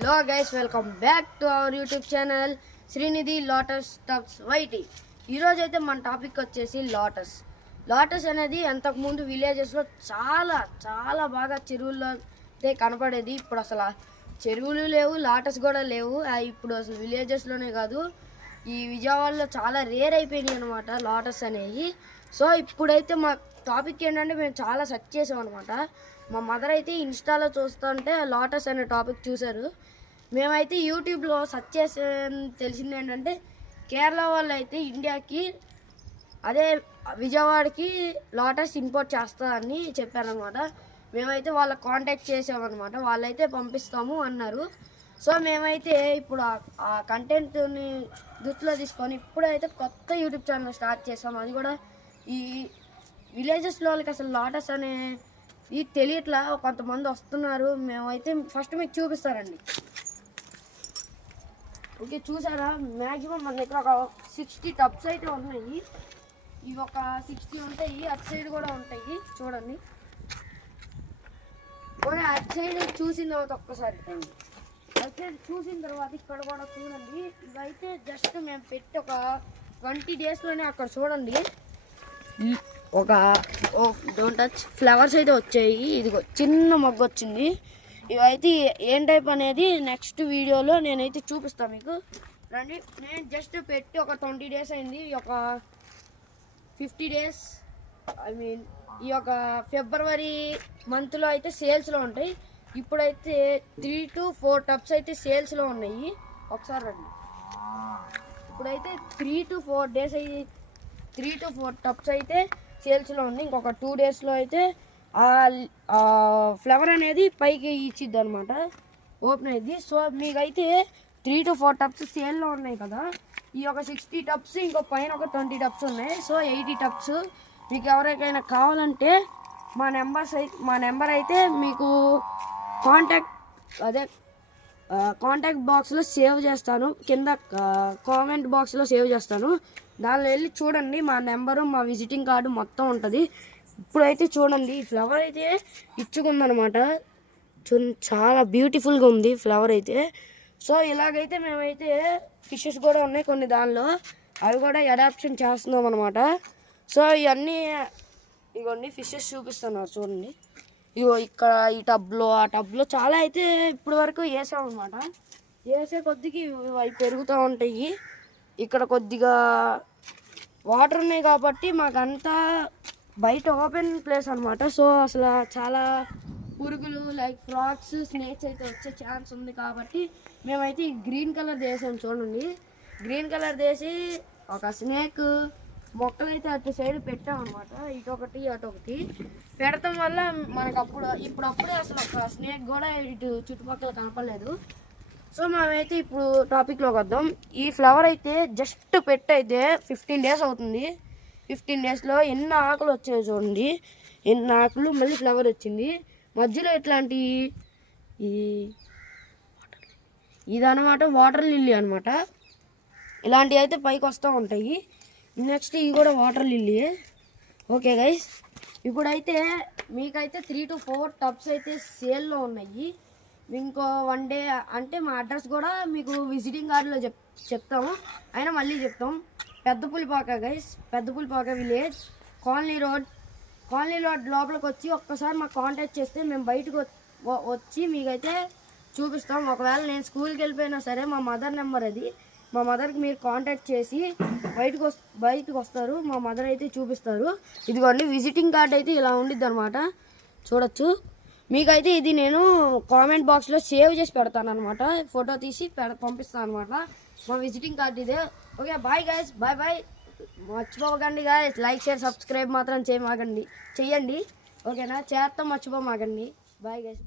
Hello guys, welcome back to our YouTube channel Srinidhi Lotus Talks YT. ఈ రోజు అయితే మన టాపిక్ వచ్చేసి లాటస్ అనేది అంతకు ముందు విలేజెస్ లో చాలా చాలా బాగా చెరువుల్లో అయితే కనపడేది. ఇప్పుడు అసలు చెరువులు లేవు, లాటస్ కూడా లేవు. ఇప్పుడు అసలు విలేజెస్ లోనే కాదు, ఈ విజయవాడలో చాలా రేర్ అయిపోయినాయి అనమాట లాటస్ అనేవి. సో ఇప్పుడైతే మా టాపిక్ ఏంటంటే మేము చాలా సెర్చ్ చేసాం అనమాట. మా మదర్ అయితే ఇన్స్టాలో చూస్తుంటే లాటస్ అనే టాపిక్ చూశారు. మేమైతే యూట్యూబ్లో సెర్చ్ చేసే తెలిసింది ఏంటంటే కేరళ వాళ్ళు అయితే ఇండియాకి అదే విజయవాడకి లాటస్ ఇంపోర్ట్ చేస్తారని చెప్పారనమాట. మేమైతే వాళ్ళకి కాంటాక్ట్ చేసామన్నమాట. వాళ్ళైతే పంపిస్తాము అన్నారు. సో మేమైతే ఇప్పుడు ఆ కంటెంట్ని దృష్టిలో తీసుకొని ఇప్పుడైతే కొత్త యూట్యూబ్ ఛానల్ స్టార్ట్ చేసాము. అది కూడా ఈ విలేజెస్లో వాళ్ళకి అసలు లాటస్ అనే ఇది తెలియట్లా, కొంతమంది వస్తున్నారు. మేమైతే ఫస్ట్ మీకు చూపిస్తారండి. ఓకే, చూసారా? మ్యాక్సిమం మన దగ్గర ఒక 60 టబ్స్ అయితే ఉన్నాయి. ఇవి ఒక 60 ఉంటాయి, అటు సైడ్ కూడా ఉంటాయి. చూడండి, పోనీ అటు సైడ్ చూసిన తర్వాత ఒక్కసారి అటు సైడ్ చూసిన తర్వాత ఇక్కడ కూడా చూడండి. ఇవైతే జస్ట్ మేము పెట్టి ఒక 20 డేస్లోనే అక్కడ చూడండి ఒక డోంట్ టచ్ ఫ్లవర్స్ అయితే వచ్చాయి. ఇదిగో చిన్న మొగ్గ వచ్చింది. ఇవైతే ఏం టైప్ అనేది నెక్స్ట్ వీడియోలో నేనైతే చూపిస్తాను మీకు. రండి, నేను జస్ట్ పెట్టి ఒక 20 డేస్ అయింది. ఒక 50 డేస్ ఈ యొక్క ఫిబ్రవరి మంత్లో అయితే సేల్స్లో ఉంటాయి. ఇప్పుడైతే 3 to 4 టబ్స్ అయితే సేల్స్లో ఉన్నాయి. ఒకసారి రండి, ఇప్పుడైతే 3 to 4 డేస్ అయ్యి 3 to 4 టబ్స్ అయితే సేల్స్లో ఉంది. ఇంకొక 2 డేస్లో అయితే ఫ్లవర్ అనేది పైకి ఇచ్చిద్ది అనమాట, ఓపెన్ అయ్యింది. సో మీకైతే 3 to 4 టబ్స్ సేల్లో ఉన్నాయి కదా. ఈ ఒక 60 టబ్స్, ఇంకో పైన ఒక 20 టబ్స్ ఉన్నాయి. So 80 tubs. మీకు ఎవరికైనా కావాలంటే మా నెంబర్ అయితే మీకు కాంటాక్ట్ బాక్స్లో సేవ్ చేస్తాను, కింద కామెంట్ బాక్స్లో సేవ్ చేస్తాను. దానిలో వెళ్ళి చూడండి, మా నెంబరు, మా విజిటింగ్ కార్డు మొత్తం ఉంటుంది. ఇప్పుడైతే చూడండి, ఫ్లవర్ అయితే ఇచ్చుకుందనమాట. చాలా బ్యూటిఫుల్గా ఉంది ఫ్లవర్ అయితే. సో ఇలాగైతే మేమైతే ఫిషెస్ కూడా ఉన్నాయి కొన్ని దానిలో, అవి కూడా అడాప్షన్ చేస్తున్నాం అనమాట. సో ఇవన్నీ ఇగోండి ఫిషెస్ చూపిస్తున్నారు చూడండి. ఇగో ఇక్కడ ఈ టబ్లో, ఆ టబ్లో చాలా అయితే ఇప్పటి వరకు వేసాం అనమాట. వేసే కొద్దికి అవి పెరుగుతూ ఉంటాయి. ఇక్కడ కొద్దిగా వాటర్ ఉన్నాయి కాబట్టి మాకంతా బయట ఓపెన్ ప్లేస్ అనమాట. సో అసలు చాలా పురుగులు లైక్ ఫ్రాగ్స్, స్నేక్స్ అయితే వచ్చే ఛాన్స్ ఉంది కాబట్టి మేమైతే ఈ గ్రీన్ కలర్ వేసాం చూడండి. గ్రీన్ కలర్ వేసి ఒక స్నేక్ మొక్కలైతే అటు సైడ్ పెట్టాం అనమాట. ఇటొకటి అటొకటి పెడతాం వల్ల మనకు ఇప్పుడప్పుడే అసలు ఒక స్నేక్ కూడా ఇటు చుట్టుపక్కల కనపడలేదు. సో మేమైతే ఇప్పుడు టాపిక్లోకి వద్దాం. ఈ ఫ్లవర్ అయితే జస్ట్ పెట్టయితే 15 డేస్ అవుతుంది. 15 డేస్లో ఎన్ని ఆకులు వచ్చాయో చూడండి, ఎన్ని ఆకులు, మళ్ళీ ఫ్లవర్ వచ్చింది. మధ్యలో ఇట్లాంటి ఇదనమాట వాటర్ లిల్లీ అనమాట. ఇలాంటివి అయితే పైకి వస్తూ ఉంటాయి. నెక్స్ట్ ఇవి కూడా వాటర్ లిల్లీ. ఓకే గైస్, ఇప్పుడైతే మీకైతే 3 to 4 టబ్స్ అయితే సేల్లో ఉన్నాయి. ఇంకో 1 డే అంటే మా అడ్రస్ కూడా మీకు విజిటింగ్ కార్డులో చెప్తాము, అయినా మళ్ళీ చెప్తాం. పెద్దపులిపాక గైస్, పెద్దపులిపాక విలేజ్, కాలనీ రోడ్ లోపలికి వచ్చి ఒక్కసారి మాకు కాంటాక్ట్ చేస్తే మేము బయటకు వచ్చి మీకైతే చూపిస్తాం. ఒకవేళ నేను స్కూల్కి వెళ్ళిపోయినా సరే మా మదర్ నెంబర్ అది, మా మదర్కి మీరు కాంటాక్ట్ చేసి బయటకు వస్తారు. మా మదర్ అయితే చూపిస్తారు. ఇదిగోండి విజిటింగ్ కార్డ్ అయితే ఇలా ఉండిద్ది అనమాట, చూడొచ్చు. మీకైతే ఇది నేను కామెంట్ బాక్స్లో సేవ్ చేసి పెడతాను అనమాట, ఫోటో తీసి పంపిస్తాను అనమాట. మా విజిటింగ్ కార్డ్ ఇదే. Okay, bye guys, bye. మర్చిపోకండి గైస్, లైక్ షేర్ సబ్స్క్రైబ్ మాత్రం చెయ్యండి. ఓకేనా? చేస్తాం, మర్చిపోమాకండి. Bye guys.